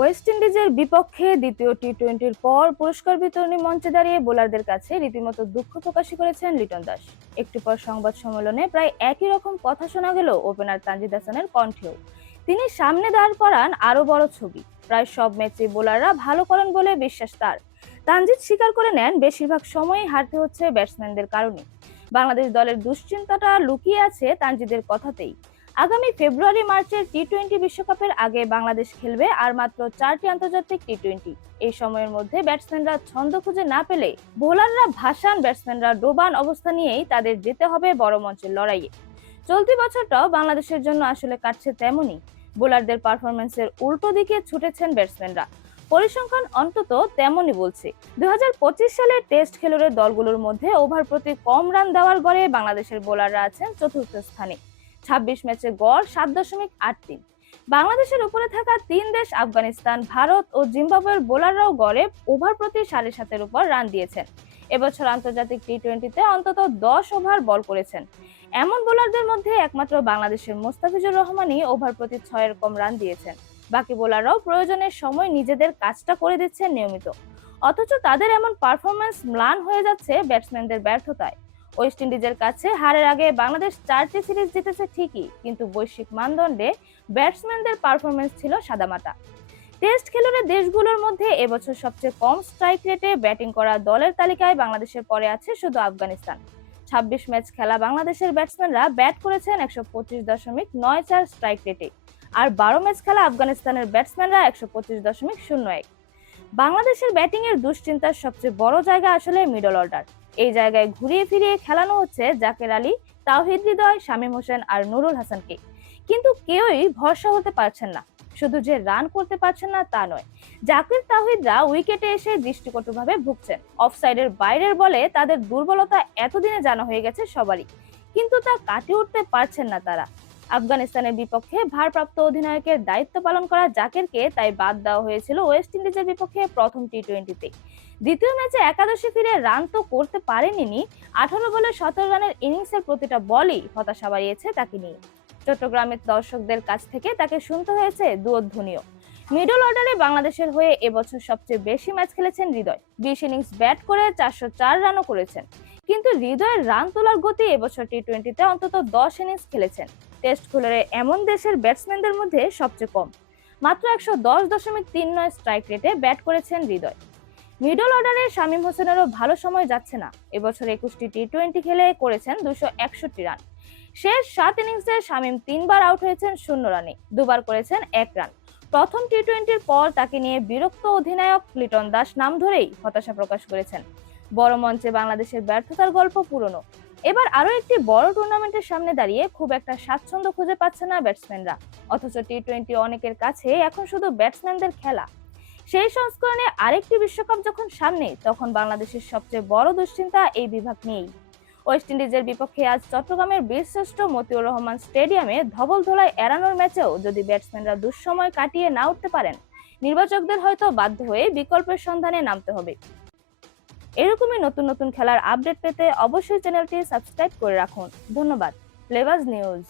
West ইন্ডিজের বিপক্ষে দ্বিতীয় টি-20-র পর পুরস্কার বিতরণী মঞ্চে দাঁড়িয়ে বোলারদের কাছে রীতিমতো দুঃখ প্রকাশ করেছেন লিটন দাস। একটু পর সংবাদ সম্মেলনে প্রায় একই রকম কথা শোনা গেল ওপেনার তানজিদ হাসানের কণ্ঠেও। তিনি সামনে দাঁড় করান আরো বড় ছবি। প্রায় সব ম্যাচে বোলাররা ভালো করেন বলে বিশ্বাস তার। তানজিদ স্বীকার করে নেন, বেশিরভাগ সময়ই হারতে হচ্ছে ব্যাটসম্যানদের কারণে। বাংলাদেশ দলের দুশ্চিন্তাটা লুকিয়ে আছে তানজিদের কথাতেই। আগামী ফেব্রুয়ারি-মার্চের টি-20 বিশ্বকাপের আগে বাংলাদেশ খেলবে আর মাত্র 4টি আন্তর্জাতিক টি-20। এই সময়ের মধ্যে ব্যাটসম্যানরা ছন্দ খুঁজে না পেলে বোলাররা ভাসান, ব্যাটসম্যানরা ডোবান অবস্থা নিয়েই তাদের যেতে হবে বড় মঞ্চের লড়াইয়ে। চলতি বছরটাও বাংলাদেশের জন্য আসলে কাটছে তেমনই। বোলারদের পারফরমেন্সের উল্টো দিকে ছুটেছেন ব্যাটসম্যানরা। পরিসংখ্যান অন্তত তেমনই বলছে। 2025 সালে টেস্ট খেলুড়ে দলগুলোর মধ্যে ওভার প্রতি কম রান দেওয়ার গড়ে বাংলাদেশের বোলাররা আছেন চতুর্থ স্থানে। 26 ম্যাচে গড় 7.83। বাংলাদেশের উপরে থাকা 3 দেশ আফগানিস্তান, ভারত ও জিম্বাবুয়ের বোলাররাও গড়ে ওভার প্রতি 7.5-এর উপর রান দিয়েছেন। এবছর আন্তর্জাতিক টি-20-তে অন্তত 10 ওভার বল করেছেন। এমন বোলারদের মধ্যে একমাত্র বাংলাদেশের মোস্তাফিজুর রহমানই ওভার প্রতি 6-এর কম রান দিয়েছেন। বাকি বোলাররাও প্রয়োজনের সময় নিজেদের কাজটা করে দিচ্ছেন নিয়মিত। অথচ তাদের এমন পারফরমেন্স ম্লান হয়ে যাচ্ছে ব্যাটসম্যানদের ব্যর্থতায়। ওয়েস্ট ইন্ডিজের কাছে হারের আগে বাংলাদেশ 4টি সিরিজ জিতেছে ঠিকই, কিন্তু বৈশ্বিক মানদণ্ডে ব্যাটসম্যানদের পারফরমেন্স ছিল সাদামাটা। টেস্ট খেলুড়ে দেশগুলোর মধ্যে এবছর সবচেয়ে কম স্ট্রাইক রেটে ব্যাটিং করা দলের তালিকায় বাংলাদেশের পরে আছে শুধু আফগানিস্তান। 26 ম্যাচ খেলা বাংলাদেশের ব্যাটসম্যানরা ব্যাট করেছেন 125.94 স্ট্রাইক রেটে, আর 12 ম্যাচ খেলা আফগানিস্তানের ব্যাটসম্যানরা 125.01। বাংলাদেশের ব্যাটিং এর দুশ্চিন্তার সবচেয়ে বড় জায়গা আসলে মিডল অর্ডার। এই জায়গায় ঘুরিয়ে ফিরিয়ে খেলানো হচ্ছে জাকের আলী, তাওহিদ হৃদয়, শামীম হোসেন আর নুরুল হাসানকে। কিন্তু কেউই ভরসা হতে পারছেন না। শুধু যে রান করতে পারছেন না তা নয়, জাকির তাওহিদরা উইকেটে এসে দৃষ্টিকটুভাবে ভুগছেন। অফসাইডের বাইরের বলে তাদের দুর্বলতা এতদিনে জানা হয়ে গেছে সবারই, কিন্তু তা কাটিয়ে উঠতে পারছেন না তারা। আফগানিস্তানের বিপক্ষে ভারপ্রাপ্ত অধিনায়কের দায়িত্ব পালন করা জাকেরকে তাই বাদ দেওয়া হয়েছিল ওয়েস্ট ইন্ডিজের বিপক্ষে প্রথম টি-20-তে। দ্বিতীয় ম্যাচে একাদশে ফিরে রান তো করতে পারেনি। 18 বলে 17 রানের ইনিংসের প্রতিটা বলই হতাশা বাড়িয়েছে তাকে নিয়ে। চট্টগ্রামের দর্শকদের কাছ থেকে তাকে শুনতে হয়েছে দুধ্বনিও। মিডল অর্ডারে বাংলাদেশের হয়ে এবছর সবচেয়ে বেশি ম্যাচ খেলেছেন হৃদয়। 20 ইনিংস ব্যাট করে 404 রানও করেছেন। কিন্তু হৃদয়ের রান তোলার গতি এবছর টি-20-তে অন্তত 10 ইনিংস খেলেছেন। টেস্ট খেলুড়ে এমন দেশের ব্যাটসম্যানদের মধ্যে সবচেয়ে কম, মাত্র 110.39 স্ট্রাইক রেটে ব্যাট করেছেন হৃদয়। মিডল অর্ডারে শামীম হোসেনেরও ভালো সময় যাচ্ছে না। এবছর 21টি টি-20 খেলে করেছেন 261 রান। শেষ 7 ইনিংসে শামীম 3 বার আউট হয়েছেন 0 রানে, 2 বার করেছেন 1 রান। প্রথম টি-20-র পর তাকে নিয়ে বিরক্ত অধিনায়ক লিটন দাস নাম ধরেই হতাশা প্রকাশ করেছেন। বড় মঞ্চে বাংলাদেশের ব্যর্থতার গল্প পুরনো। এবার আরো একটি বড় টুর্নামেন্টের সামনে দাঁড়িয়ে খুব একটা স্বাচ্ছন্দ্য খুঁজে পাচ্ছে না ব্যাটসম্যানরা। অথচ টি-20 অনেকের কাছে এখন শুধু ব্যাটসম্যানদের খেলা। সেই সংস্করণে আরেকটি বিশ্বকাপ যখন সামনে, তখন বাংলাদেশের সবচেয়ে বড় দুশ্চিন্তা এই বিভাগ নিয়েই। ওয়েস্ট ইন্ডিজের বিপক্ষে আজ চট্টগ্রামের বীরশ্রেষ্ঠ মতিউর রহমান স্টেডিয়ামে ধবল ধোলাই এড়ানোর ম্যাচেও যদি ব্যাটসম্যানরা দুঃসময় কাটিয়ে না উঠতে পারেন, নির্বাচকদের হয়তো বাধ্য হয়ে বিকল্পের সন্ধানে নামতে হবে। এরকমই নতুন নতুন খেলার আপডেট পেতে অবশ্যই চ্যানেলটি সাবস্ক্রাইব করে রাখুন। ধন্যবাদ। Flavours news.